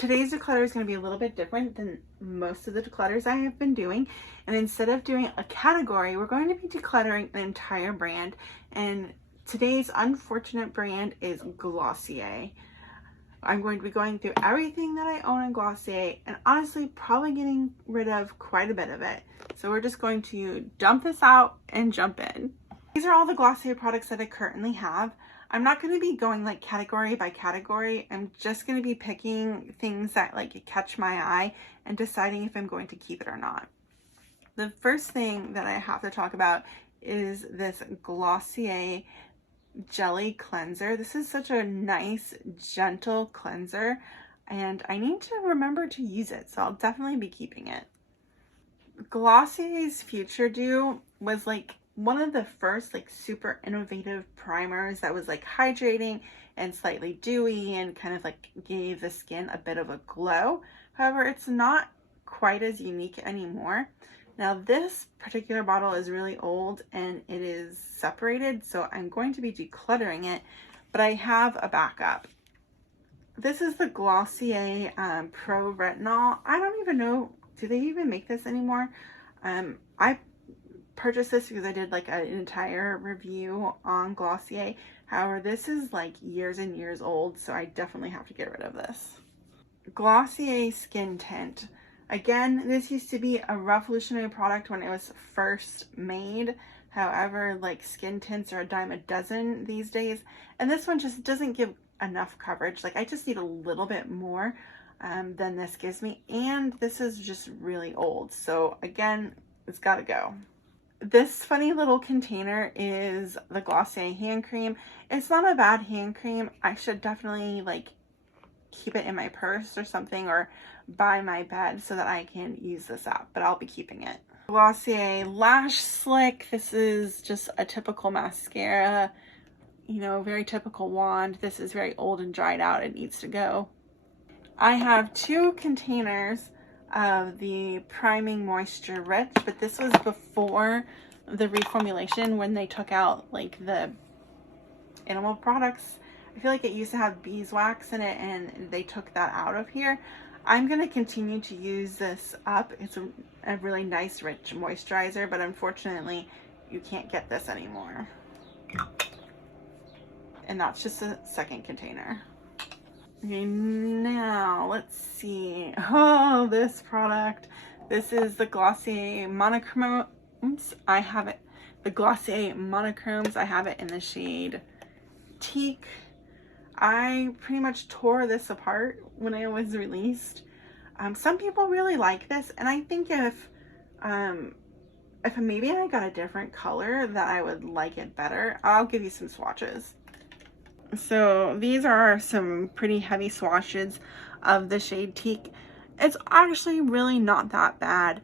Today's declutter is going to be a little bit different than most of the declutters I have been doing. And instead of doing a category, we're going to be decluttering an entire brand. And today's unfortunate brand is Glossier. I'm going to be going through everything that I own in Glossier and honestly probably getting rid of quite a bit of it. So we're just going to dump this out and jump in. These are all the Glossier products that I currently have. I'm not going to be going like category by category. I'm just going to be picking things that like catch my eye and deciding if I'm going to keep it or not. The first thing that I have to talk about is this Glossier Jelly Cleanser. This is such a nice, gentle cleanser, and I need to remember to use it, so I'll definitely be keeping it. Glossier's Future Dew was like one of the first like super innovative primers that was like hydrating and slightly dewy and kind of like gave the skin a bit of a glow. However, it's not quite as unique anymore. Now this particular bottle is really old and it is separated, so I'm going to be decluttering it, but I have a backup. This is the Glossier Pro Retinol. I don't even know, do they even make this anymore? I purchased this because I did like an entire review on Glossier. However, this is like years and years old, so I definitely have to get rid of this. Glossier Skin Tint. Again, this used to be a revolutionary product when it was first made. However, like skin tints are a dime a dozen these days, and this one just doesn't give enough coverage. Like I just need a little bit more than this gives me, and this is just really old. So again, it's got to go. This funny little container is the Glossier hand cream. It's not a bad hand cream. I should definitely like keep it in my purse or something, or by my bed so that I can use this up, but I'll be keeping it. Glossier Lash Slick. This is just a typical mascara, you know, very typical wand. This is very old and dried out. It needs to go. I have two containers of the Priming Moisture Rich, but this was before the reformulation when they took out like the animal products. I feel like it used to have beeswax in it and they took that out of here. I'm going to continue to use this up. It's a really nice rich moisturizer, but unfortunately you can't get this anymore. And that's just a second container. Okay, now let's see. Oh, this product. This is the Glossier Monochrome. Oops, I have it. The Glossier Monochromes. I have it in the shade Teak. I pretty much tore this apart when it was released. Some people really like this, and I think if maybe I got a different color that I would like it better. I'll give you some swatches. So these are some pretty heavy swatches of the shade Teak. It's actually really not that bad.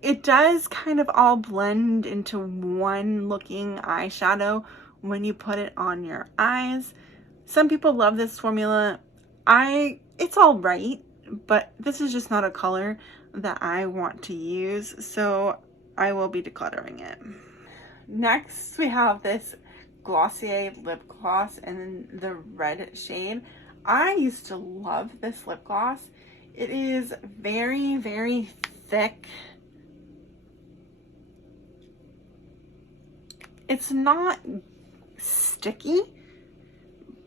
It does kind of all blend into one looking eyeshadow when you put it on your eyes. Some people love this formula. It's all right, but this is just not a color that I want to use, so I will be decluttering it. Next, we have this Glossier lip gloss in the red shade. I used to love this lip gloss. It is very, very thick. It's not sticky,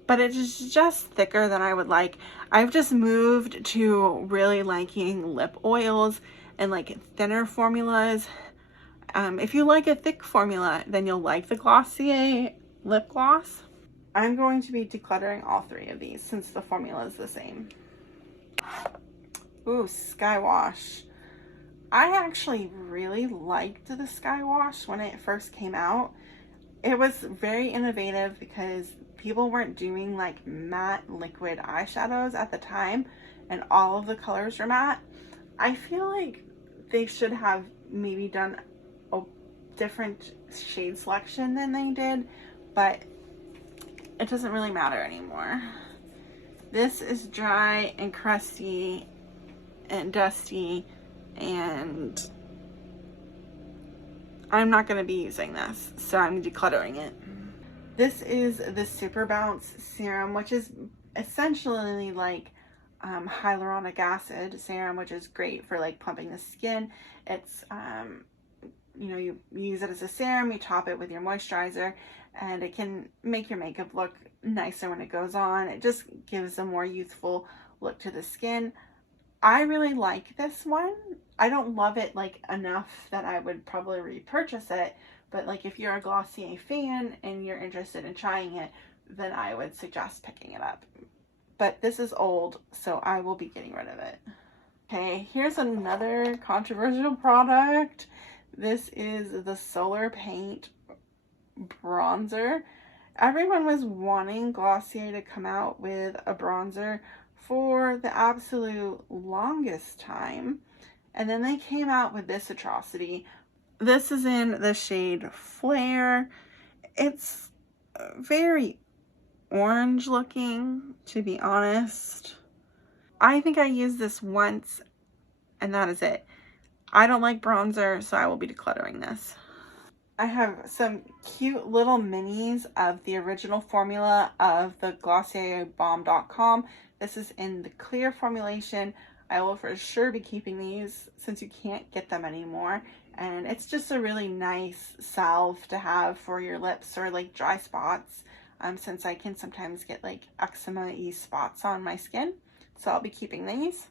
but it is just thicker than I would like. I've just moved to really liking lip oils and like thinner formulas. If you like a thick formula, then you'll like the Glossier lip gloss. I'm going to be decluttering all three of these since the formula is the same. Ooh, Skywash. I actually really liked the Skywash when it first came out. It was very innovative because people weren't doing like matte liquid eyeshadows at the time and all of the colors were matte. I feel like they should have maybe done a different shade selection than they did, but it doesn't really matter anymore. This is dry and crusty and dusty, and I'm not going to be using this, so I'm decluttering it. This is the Super Bounce Serum, which is essentially like hyaluronic acid serum, which is great for like plumping the skin. It's you know, you use it as a serum, you top it with your moisturizer, and it can make your makeup look nicer when it goes on. It just gives a more youthful look to the skin. I really like this one. I don't love it like enough that I would probably repurchase it, but like if you're a Glossier fan and you're interested in trying it, then I would suggest picking it up. But this is old, so I will be getting rid of it. Okay, here's another controversial product. This is the Solar Paint bronzer. Everyone was wanting Glossier to come out with a bronzer for the absolute longest time, and then they came out with this atrocity. This is in the shade Flare. It's very orange looking, to be honest. I think I used this once and that is it. I don't like bronzer, so I will be decluttering this. I have some cute little minis of the original formula of the Glossier Balm.com. This is in the clear formulation. I will for sure be keeping these since you can't get them anymore. And it's just a really nice salve to have for your lips or like dry spots, since I can sometimes get like eczema-y spots on my skin. So I'll be keeping these.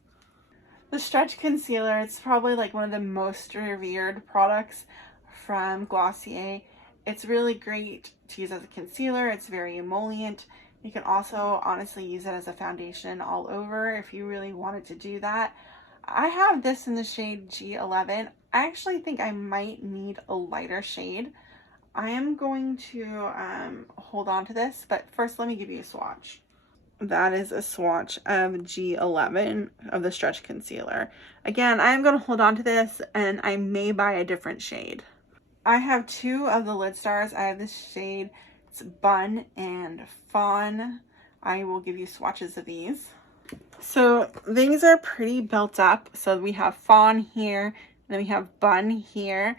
The Stretch Concealer, it's probably like one of the most revered products from Glossier. It's really great to use as a concealer. It's very emollient. You can also honestly use it as a foundation all over if you really wanted to do that. I have this in the shade G11. I actually think I might need a lighter shade. I am going to hold on to this, but first let me give you a swatch. That is a swatch of G11 of the Stretch Concealer. Again, I'm going to hold on to this and I may buy a different shade. I have two of the lid stars. I have this shade, it's Bun and Fawn. I will give you swatches of these. So these are pretty built up. So we have Fawn here, then we have Bun here.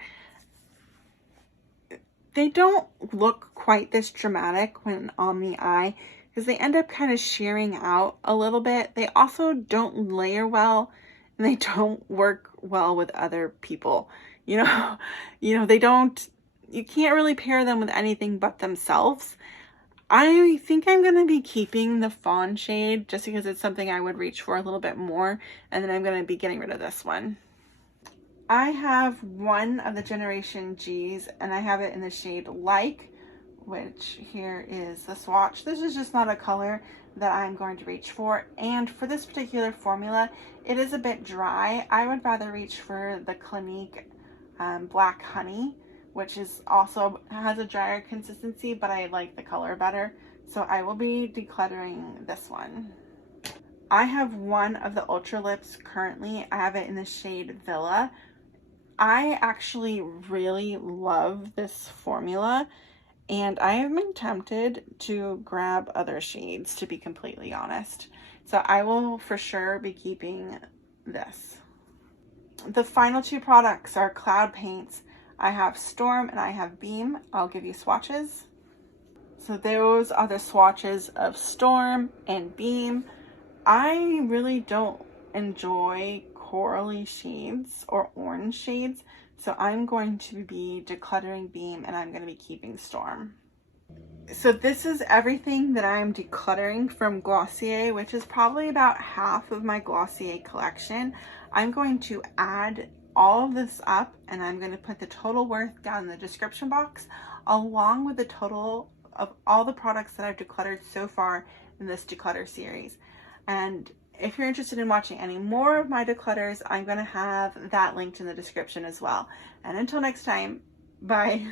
They don't look quite this dramatic when on the eye, because they end up kind of shearing out a little bit. They also don't layer well, and they don't work well with other people. You know, they don't, you can't really pair them with anything but themselves. I think I'm going to be keeping the Fawn shade just because it's something I would reach for a little bit more, and then I'm going to be getting rid of this one. I have one of the Generation G's, and I have it in the shade Like, which here is the swatch. This is just not a color that I'm going to reach for. And for this particular formula, it is a bit dry. I would rather reach for the Clinique Black Honey, which is also has a drier consistency, but I like the color better. So I will be decluttering this one. I have one of the Ultra Lips currently. I have it in the shade Villa. I actually really love this formula, and I have been tempted to grab other shades, to be completely honest. So I will for sure be keeping this. The final two products are cloud paints. I have Storm and I have Beam. I'll give you swatches. So those are the swatches of Storm and Beam. I really don't enjoy corally shades or orange shades, so I'm going to be decluttering Beam and I'm going to be keeping Storm. So this is everything that I'm decluttering from Glossier, which is probably about half of my Glossier collection. I'm going to add all of this up and I'm going to put the total worth down in the description box, along with the total of all the products that I've decluttered so far in this declutter series. And if you're interested in watching any more of my declutters, I'm going to have that linked in the description as well. And until next time, bye.